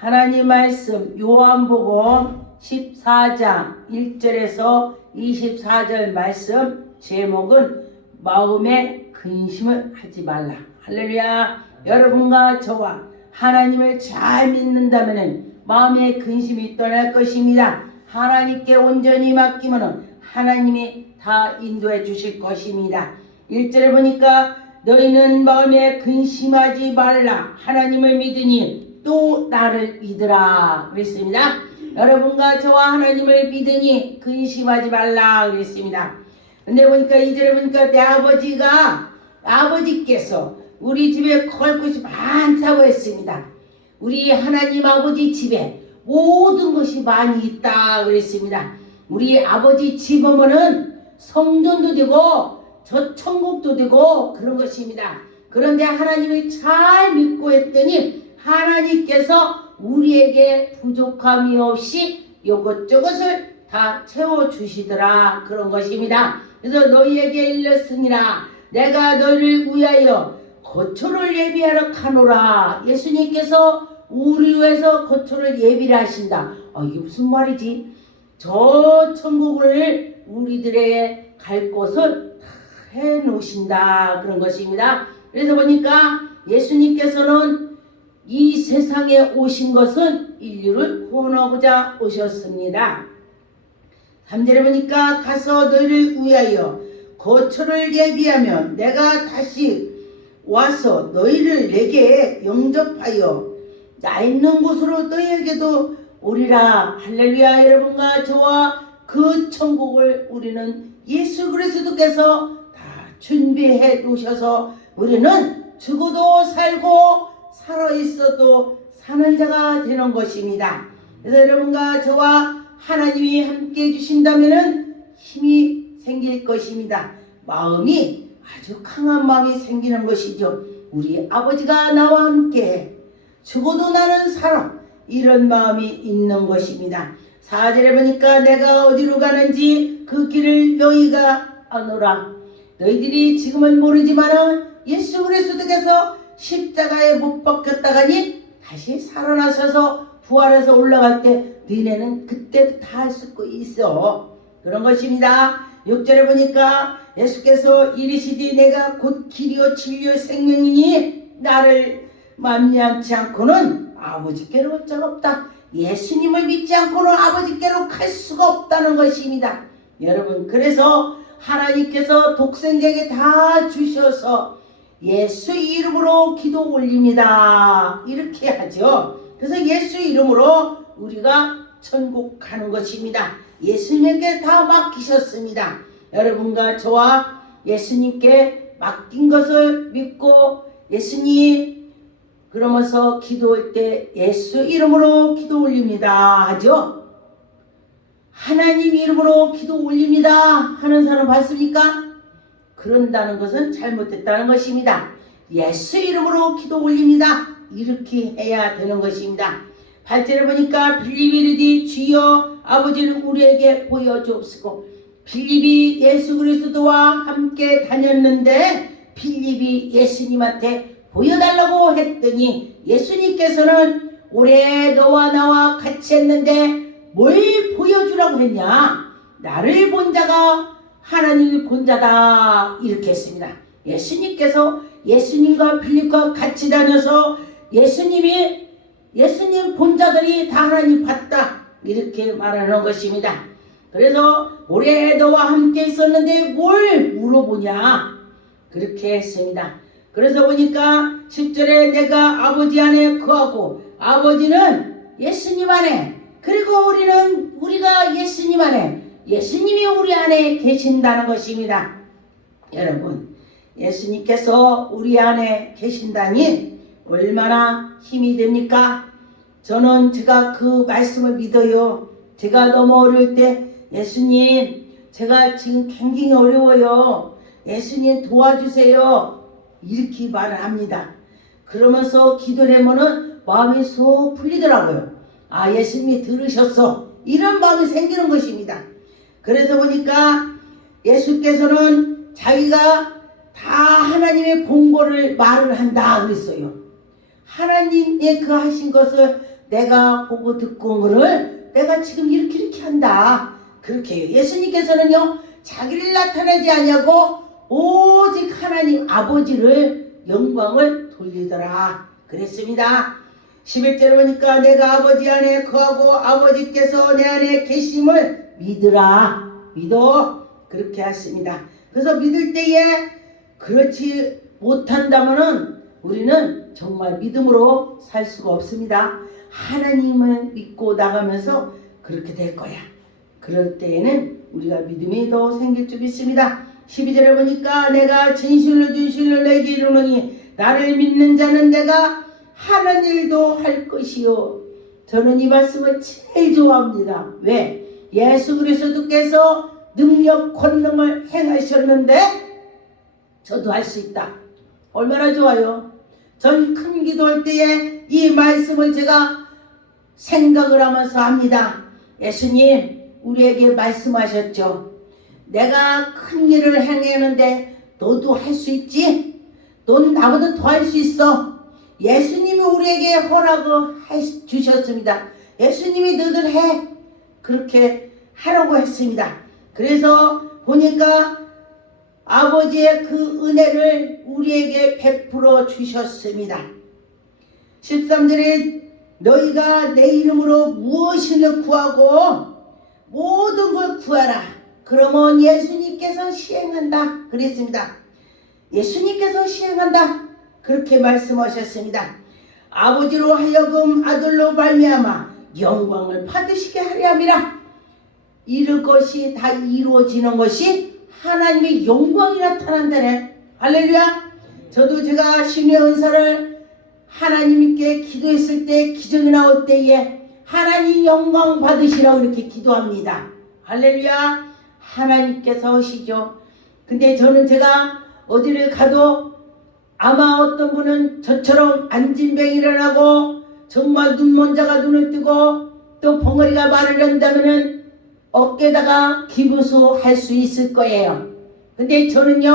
하나님 말씀 요한복음 14장 1절에서 24절 말씀 제목은 마음에 근심을 하지 말라. 할렐루야. 여러분과 저와 하나님을 잘 믿는다면 마음에 근심이 떠날 것입니다. 하나님께 온전히 맡기면 하나님이 다 인도해 주실 것입니다. 1절에 보니까 너희는 마음에 근심하지 말라. 하나님을 믿으니 또 나를 믿으라. 그랬습니다. 여러분과 저와 하나님을 믿으니 근심하지 말라. 그랬습니다. 근데 보니까 이절에 보니까 내 아버지가 아버지께서 우리 집에 걸 곳이 많다고 했습니다. 우리 하나님 아버지 집에 모든 것이 많이 있다 그랬습니다. 우리 아버지 집 오면은 성전도 되고 저 천국도 되고 그런 것입니다. 그런데 하나님을 잘 믿고 했더니 하나님께서 우리에게 부족함이 없이 이것저것을 다 채워주시더라 그런 것입니다. 그래서 너희에게 일렀으니라 내가 너를 위하여 거처를 예비하러 가노라 예수님께서 우리 위해서 거처를 예비를 하신다. 아, 이게 무슨 말이지? 저 천국을 우리들의 갈 곳을 다 해놓으신다 그런 것입니다. 그래서 보니까 예수님께서는 이 세상에 오신 것은 인류를 구원하고자 오셨습니다. 3절에 보니까 가서 너희를 위하여 거처를 예비하면 내가 다시 와서 너희를 내게 영접하여 나 있는 곳으로 너희에게도 오리라 할렐루야 여러분과 저와 그 천국을 우리는 예수 그리스도께서 다 준비해 놓으셔서 우리는 죽어도 살고 살아 있어도 사는 자가 되는 것입니다. 그래서 여러분과 저와 하나님이 함께 해주신다면 힘이 생길 것입니다. 마음이 아주 강한 마음이 생기는 것이죠. 우리 아버지가 나와 함께 죽어도 나는 살아 이런 마음이 있는 것입니다. 4절에 보니까 내가 어디로 가는지 그 길을 너희가 아노라. 너희들이 지금은 모르지만 예수 그리스도께서 십자가에 못 박혔다가니 다시 살아나셔서 부활해서 올라갈 때 너희는 그때도 다 할 수 있어. 그런 것입니다. 6절에 보니까 예수께서 이르시되 내가 곧 길이요 진리요 생명이니 나를 만미하지 않고는 아버지께로 올 자가 없다. 예수님을 믿지 않고는 아버지께로 갈 수가 없다는 것입니다. 여러분 그래서 하나님께서 독생자에게 다 주셔서 예수 이름으로 기도 올립니다. 이렇게 하죠. 그래서 예수 이름으로 우리가 천국 가는 것입니다. 예수님께 다 맡기셨습니다. 여러분과 저와 예수님께 맡긴 것을 믿고 예수님 그러면서 기도할 때 예수 이름으로 기도 올립니다 하죠. 하나님 이름으로 기도 올립니다 하는 사람 봤습니까? 그런다는 것은 잘못됐다는 것입니다. 예수 이름으로 기도 올립니다. 이렇게 해야 되는 것입니다. 8절에 보니까 빌리비르디 주여 아버지를 우리에게 보여주옵시고 빌립이 예수 그리스도와 함께 다녔는데 빌립이 예수님한테 보여달라고 했더니 예수님께서는 올해 너와 나와 같이 했는데 뭘 보여주라고 했냐 나를 본 자가 하나님을 본 자다. 이렇게 했습니다. 예수님께서 예수님과 빌립과 같이 다녀서 예수님이 예수님 본 자들이 다 하나님 봤다. 이렇게 말하는 것입니다. 그래서 올해 너와 함께 있었는데 뭘 물어보냐? 그렇게 했습니다. 그래서 보니까 10절에 내가 아버지 안에 거하고 아버지는 예수님 안에 그리고 우리는 우리가 예수님 안에 예수님이 우리 안에 계신다는 것입니다. 여러분 예수님께서 우리 안에 계신다니 얼마나 힘이 됩니까? 저는 제가 그 말씀을 믿어요. 제가 너무 어려울 때 예수님, 제가 지금 굉장히 어려워요. 예수님 도와주세요. 이렇게 말을 합니다. 그러면서 기도를 하면은 마음이 속 풀리더라고요. 아, 예수님이 들으셨어. 이런 마음이 생기는 것입니다. 그래서 보니까 예수께서는 자기가 다 하나님의 본고를 말을 한다 그랬어요. 하나님의 그 하신 것을 내가 보고 듣고 온 거를 내가 지금 이렇게 이렇게 한다. 그렇게 해요. 예수님께서는요 자기를 나타내지 아니하고 오직 하나님 아버지를 영광을 돌리더라. 그랬습니다. 11절에 보니까 내가 아버지 안에 거하고 아버지께서 내 안에 계심을 믿으라. 믿어. 그렇게 했습니다. 그래서 믿을 때에 그렇지 못한다면은 우리는 정말 믿음으로 살 수가 없습니다. 하나님을 믿고 나가면서 그렇게 될 거야. 그럴 때에는 우리가 믿음이 더 생길 줄 믿습니다. 12절에 보니까 내가 진실로 진실로 내게 이르노니 나를 믿는 자는 내가 하는 일도 할 것이요. 저는 이 말씀을 제일 좋아합니다. 왜? 예수 그리스도께서 능력 권능을 행하셨는데 저도 할 수 있다. 얼마나 좋아요. 전 큰 기도할 때에 이 말씀을 제가 생각을 하면서 합니다. 예수님, 우리에게 말씀하셨죠. 내가 큰 일을 행했는데 너도 할 수 있지? 넌 나보다 더 할 수 있어. 예수님이 우리에게 허락을 해 주셨습니다. 예수님이 너들 해. 그렇게 하라고 했습니다. 그래서 보니까 아버지의 그 은혜를 우리에게 베풀어 주셨습니다. 13절에 너희가 내 이름으로 무엇을 구하고 모든 걸 구하라. 그러면 예수님께서 시행한다. 그랬습니다. 예수님께서 시행한다. 그렇게 말씀하셨습니다. 아버지로 하여금 아들로 말미암아 영광을 받으시게 하려 함이라. 이럴 것이 다 이루어지는 것이 하나님의 영광이 나타난다네. 할렐루야. 저도 제가 신의 은사를 하나님께 기도했을 때 기적이 나올 때에 하나님 영광 받으시라고 이렇게 기도합니다. 할렐루야. 하나님께서 오시죠. 근데 저는 제가 어디를 가도 아마 어떤 분은 저처럼 안진병이 일어나고 정말 눈먼 자가 눈을 뜨고 또 벙어리가 말을 한다면은 어깨다가 기부수 할 수 있을 거예요. 근데 저는요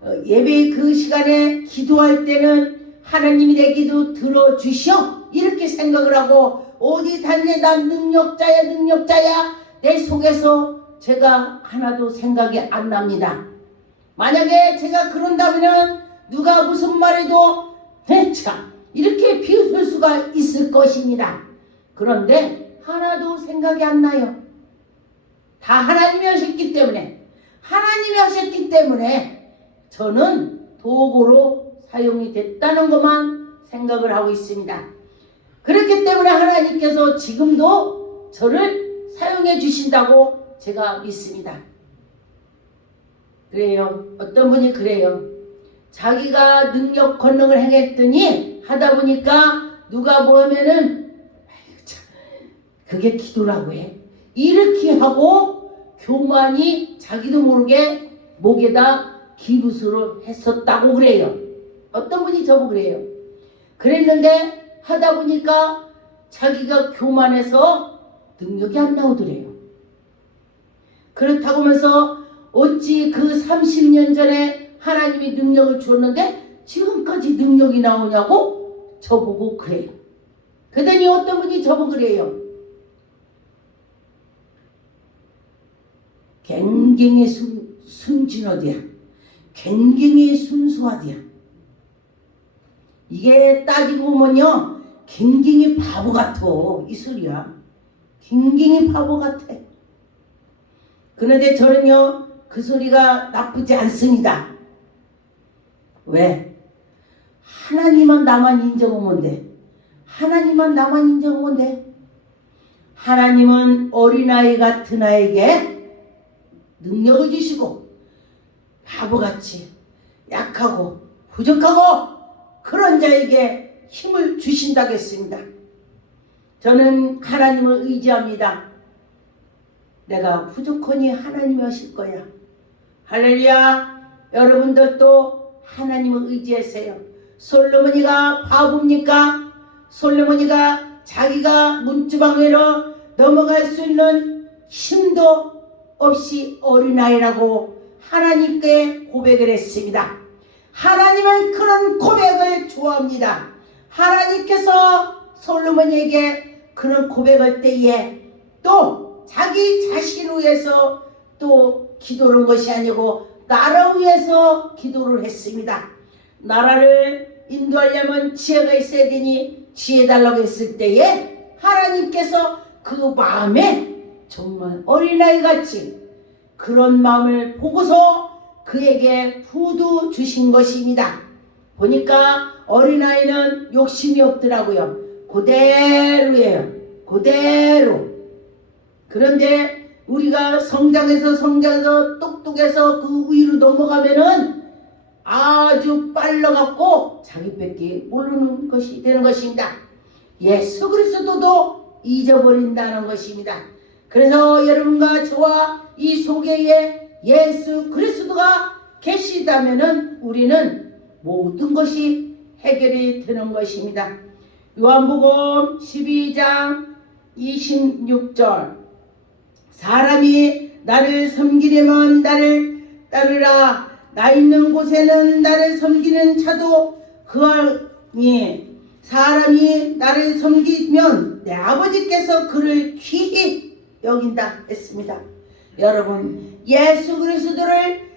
어, 예배 그 시간에 기도할 때는 하나님이 내 기도 들어주셔 이렇게 생각을 하고 어디 다니에 난 능력자야 능력자야 내 속에서 제가 하나도 생각이 안 납니다. 만약에 제가 그런다면은 누가 무슨 말해도 대차 이렇게 비웃을 수가 있을 것입니다. 그런데 하나도 생각이 안 나요. 다 하나님이 하셨기 때문에 하나님이 하셨기 때문에 저는 도구로 사용이 됐다는 것만 생각을 하고 있습니다. 그렇기 때문에 하나님께서 지금도 저를 사용해 주신다고 제가 믿습니다. 그래요. 어떤 분이 그래요. 자기가 능력 권능을 행했더니 하다 보니까 누가 보면은 그게 기도라고 해. 이렇게 하고 교만이 자기도 모르게 목에다 기부수를 했었다고 그래요. 어떤 분이 저보고 그래요. 그랬는데 하다 보니까 자기가 교만해서 능력이 안 나오더래요. 그렇다고 하면서 어찌 그 30년 전에 하나님이 능력을 줬는데 지금까지 능력이 나오냐고 저보고 그래요. 그러더니 어떤 분이 저보고 그래요. 굉장히 순, 순진하디야. 굉장히 순수하디야. 이게 따지고 보면요. 굉장히 바보 같아. 이 소리야. 굉장히 바보 같아. 그런데 저는요. 그 소리가 나쁘지 않습니다. 왜? 하나님만 나만 인정하면 돼. 하나님만 나만 인정하면 돼. 하나님은 어린아이 같은 아이에게 능력을 주시고 바보같이 약하고 부족하고 그런 자에게 힘을 주신다겠습니다. 저는 하나님을 의지합니다. 내가 부족하니 하나님이 하실 거야. 할렐루야. 여러분들도 하나님을 의지하세요. 솔로몬이가 바보입니까? 솔로몬이가 자기가 문주방으로 넘어갈 수 있는 힘도 없이 어린아이라고 하나님께 고백을 했습니다. 하나님은 그런 고백을 좋아합니다. 하나님께서 솔로몬에게 그런 고백할 때에 또 자기 자신을 위해서 또 기도를 한 것이 아니고 나라 위해서 기도를 했습니다. 나라를 인도하려면 지혜가 있어야 되니 지혜 달라고 했을 때에 하나님께서 그 마음에 정말 어린아이 같이 그런 마음을 보고서 그에게 부도 주신 것입니다. 보니까 어린아이는 욕심이 없더라고요. 그대로예요. 그대로. 그런데 우리가 성장해서 성장해서 똑똑해서 그 위로 넘어가면은 아주 빨라갖고 자기밖에 모르는 것이 되는 것입니다. 예수 그리스도도 잊어버린다는 것입니다. 그래서 여러분과 저와 이 속에 예수 그리스도가 계시다면은 우리는 모든 것이 해결이 되는 것입니다. 요한복음 12장 26절 사람이 나를 섬기려면 나를 따르라 나 있는 곳에는 나를 섬기는 자도 그하니 사람이 나를 섬기면 내 아버지께서 그를 귀히 여긴다 했습니다. 여러분 예수 그리스도를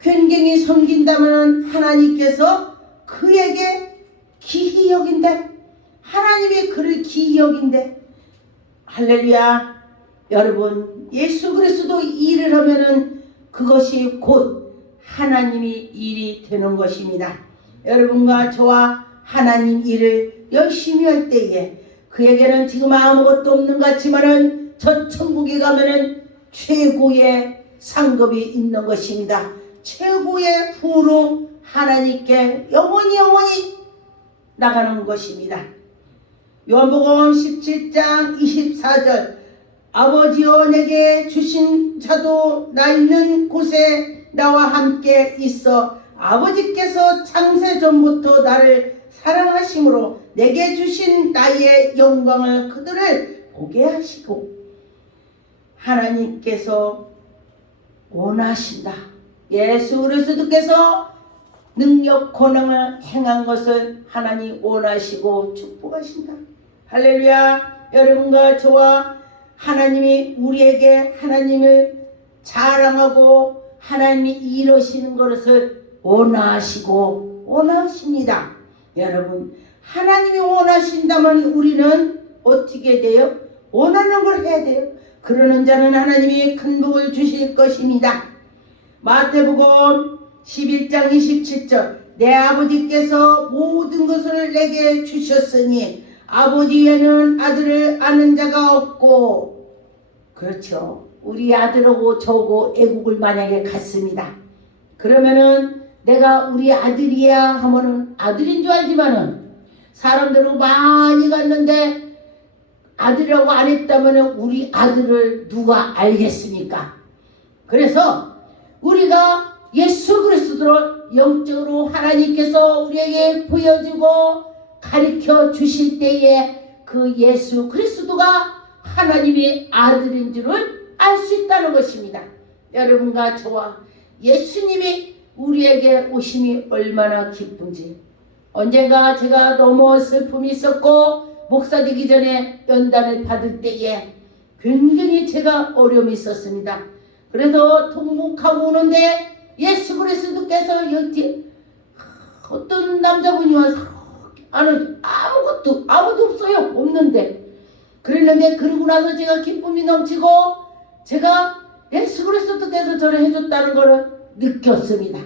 굉장히 섬긴다면 하나님께서 그에게 기히 여긴대. 하나님이 그를 기히 여긴대. 할렐루야. 여러분 예수 그리스도 일을 하면은 그것이 곧 하나님이 일이 되는 것입니다. 여러분과 저와 하나님 일을 열심히 할 때에 그에게는 지금 아무것도 없는 것 같지만은 저 천국에 가면은 최고의 상급이 있는 것입니다. 최고의 부로 하나님께 영원히 영원히 나가는 것입니다. 요한복음 17장 24절 아버지여 내게 주신 자도 나 있는 곳에 나와 함께 있어 아버지께서 창세 전부터 나를 사랑하심으로 내게 주신 나의 영광을 그들을 보게 하시고 하나님께서 원하신다. 예수 그리스도께서 능력 권능을 행한 것을 하나님 원하시고 축복하신다. 할렐루야. 여러분과 저와 하나님이 우리에게 하나님을 자랑하고 하나님이 이루시는 것을 원하시고 원하십니다. 여러분, 하나님이 원하신다면 우리는 어떻게 돼요? 원하는 걸 해야 돼요. 그러는 자는 하나님이 큰 복을 주실 것입니다. 마태복음 11장 27절 내 아버지께서 모든 것을 내게 주셨으니 아버지에는 아들을 아는 자가 없고 그렇죠. 우리 아들하고 저하고 애국을 만약에 갔습니다. 그러면은 내가 우리 아들이야 하면은 아들인 줄 알지만은 사람들은 많이 갔는데 아들이라고 안 했다면 우리 아들을 누가 알겠습니까? 그래서 우리가 예수 그리스도를 영적으로 하나님께서 우리에게 보여주고 가르쳐 주실 때에 그 예수 그리스도가 하나님의 아들인 줄을 알 수 있다는 것입니다. 여러분과 저와 예수님이 우리에게 오심이 얼마나 기쁜지 언젠가 제가 너무 슬픔이 있었고 목사 되기 전에 연단을 받을 때에 굉장히 제가 어려움이 있었습니다. 그래서 통곡하고 오는데 예수 그리스도께서 여기 어떤 남자분이 와서 아무것도 아무도 없어요 없는데 그랬는데 그러고 나서 제가 기쁨이 넘치고 제가 예수 그리스도 께서 저를 해줬다는 것을 느꼈습니다.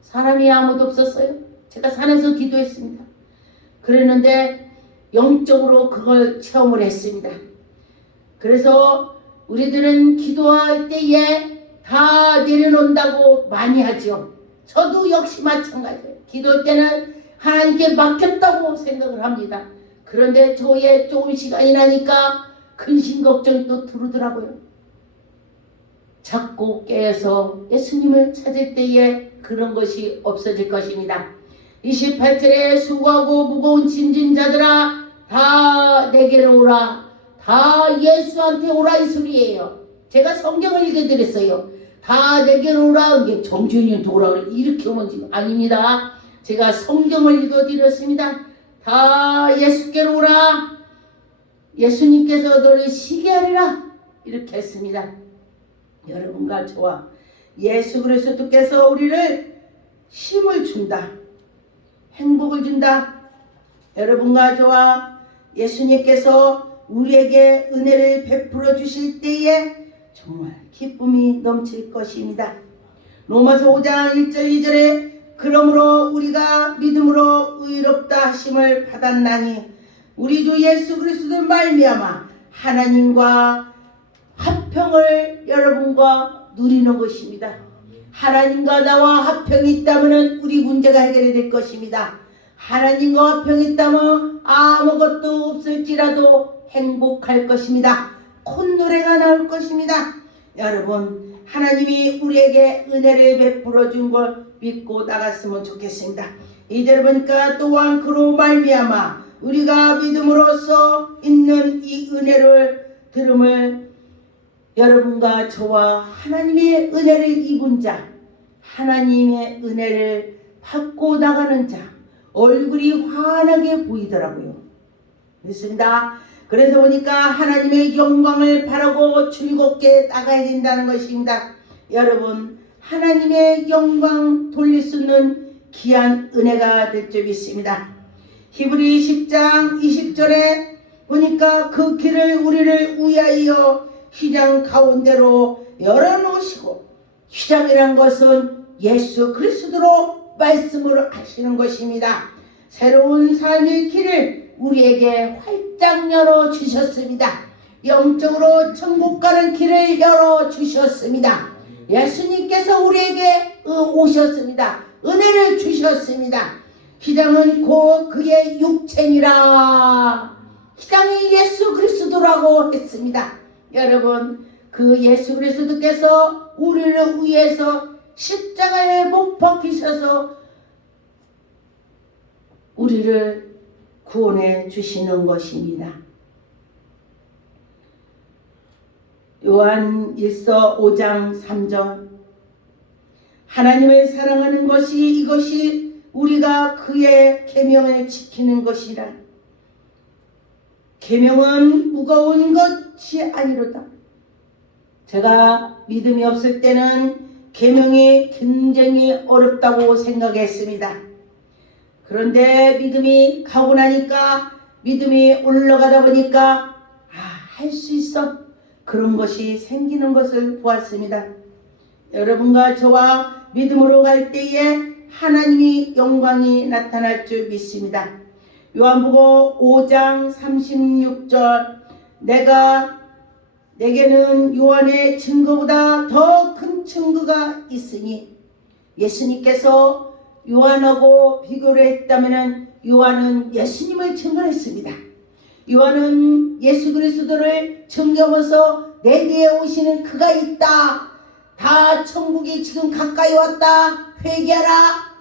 사람이 아무도 없었어요. 제가 산에서 기도했습니다. 그랬는데 영적으로 그걸 체험을 했습니다. 그래서 우리들은 기도할 때에 다 내려놓는다고 많이 하죠. 저도 역시 마찬가지예요. 기도할 때는 하나님께 맡겼다고 생각을 합니다. 그런데 저의 조금 시간이 나니까 근심 걱정이 또 들어오더라고요. 자꾸 깨서 예수님을 찾을 때에 그런 것이 없어질 것입니다. 28절에 수고하고 무거운 짐진 자들아 다 내게로 오라. 다 예수한테 오라 이 소리예요. 제가 성경을 읽어드렸어요. 다 내게로 오라. 정준이한테 오라. 이렇게 오면 지금 아닙니다. 제가 성경을 읽어드렸습니다. 다 예수께로 오라. 예수님께서 너를 쉬게 하리라. 이렇게 했습니다. 여러분과 저와 예수 그리스도께서 우리를 힘을 준다. 행복을 준다. 여러분과 저와 예수님께서 우리에게 은혜를 베풀어 주실 때에 정말 기쁨이 넘칠 것입니다. 로마서 5장 1절 2절에 그러므로 우리가 믿음으로 의롭다 하심을 받았나니 우리 주 예수 그리스도 말미암아 하나님과 합평을 여러분과 누리는 것입니다. 하나님과 나와 합평이 있다면 우리 문제가 해결이 될 것입니다. 하나님과 합평이 있다면 아무것도 없을지라도 행복할 것입니다. 콧노래가 나올 것입니다. 여러분 하나님이 우리에게 은혜를 베풀어 준 걸 믿고 나갔으면 좋겠습니다. 이절 보니까 또한 그로 말미암아 우리가 믿음으로써 있는 이 은혜를 들음을 여러분과 저와 하나님의 은혜를 입은 자, 하나님의 은혜를 받고 나가는 자, 얼굴이 환하게 보이더라고요. 그렇습니다. 그래서 보니까 하나님의 영광을 바라고 즐겁게 나가야 된다는 것입니다. 여러분, 하나님의 영광 돌릴 수 있는 귀한 은혜가 될 줄 믿습니다. 히브리 10장 20절에 보니까 그 길을 우리를 위하여 휘장 가운데로 열어놓으시고 휘장이란 것은 예수 그리스도로 말씀을 하시는 것입니다. 새로운 삶의 길을 우리에게 활짝 열어 주셨습니다. 영적으로 천국 가는 길을 열어 주셨습니다. 예수님께서 우리에게 오셨습니다. 은혜를 주셨습니다. 휘장은 곧 그의 육체니라. 휘장이 예수 그리스도라고 했습니다. 여러분, 그 예수 그리스도께서 우리를 위해서 십자가에 못 박히셔서 우리를 구원해 주시는 것입니다. 요한 1서 5장 3절 하나님을 사랑하는 것이 이것이 우리가 그의 계명을 지키는 것이라. 계명은 무거운 것이 아니로다. 제가 믿음이 없을 때는 계명이 굉장히 어렵다고 생각했습니다. 그런데 믿음이 가고 나니까 믿음이 올라가다 보니까 아, 할 수 있어. 그런 것이 생기는 것을 보았습니다. 여러분과 저와 믿음으로 갈 때에 하나님이 영광이 나타날 줄 믿습니다. 요한복음 5장 36절 내가 내게는 요한의 증거보다 더 큰 증거가 있으니 예수님께서 요한하고 비교를 했다면 요한은 예수님을 증거했습니다. 요한은 예수 그리스도를 증거하면서 내 뒤에 오시는 그가 있다. 다 천국이 지금 가까이 왔다. 회개하라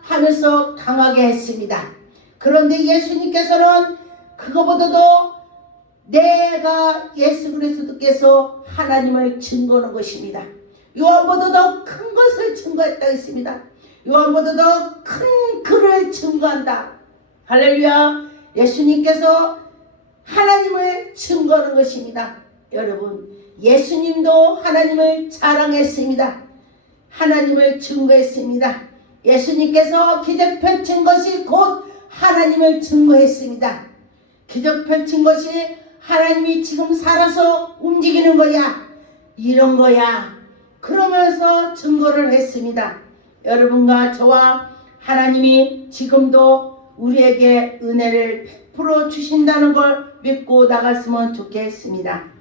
하면서 강하게 했습니다. 그런데 예수님께서는 그거보다도 내가 예수 그리스도께서 하나님을 증거하는 것입니다. 요한보다 더 큰 것을 증거했다 했습니다. 요한보다 더 큰 글을 증거한다. 할렐루야. 예수님께서 하나님을 증거하는 것입니다. 여러분, 예수님도 하나님을 자랑했습니다. 하나님을 증거했습니다. 예수님께서 기적 펼친 것이 곧 하나님을 증거했습니다. 기적 펼친 것이 하나님이 지금 살아서 움직이는 거야. 이런 거야. 그러면서 증거를 했습니다. 여러분과 저와 하나님이 지금도 우리에게 은혜를 베 풀어 주신다는 걸 믿고 나갔으면 좋겠습니다.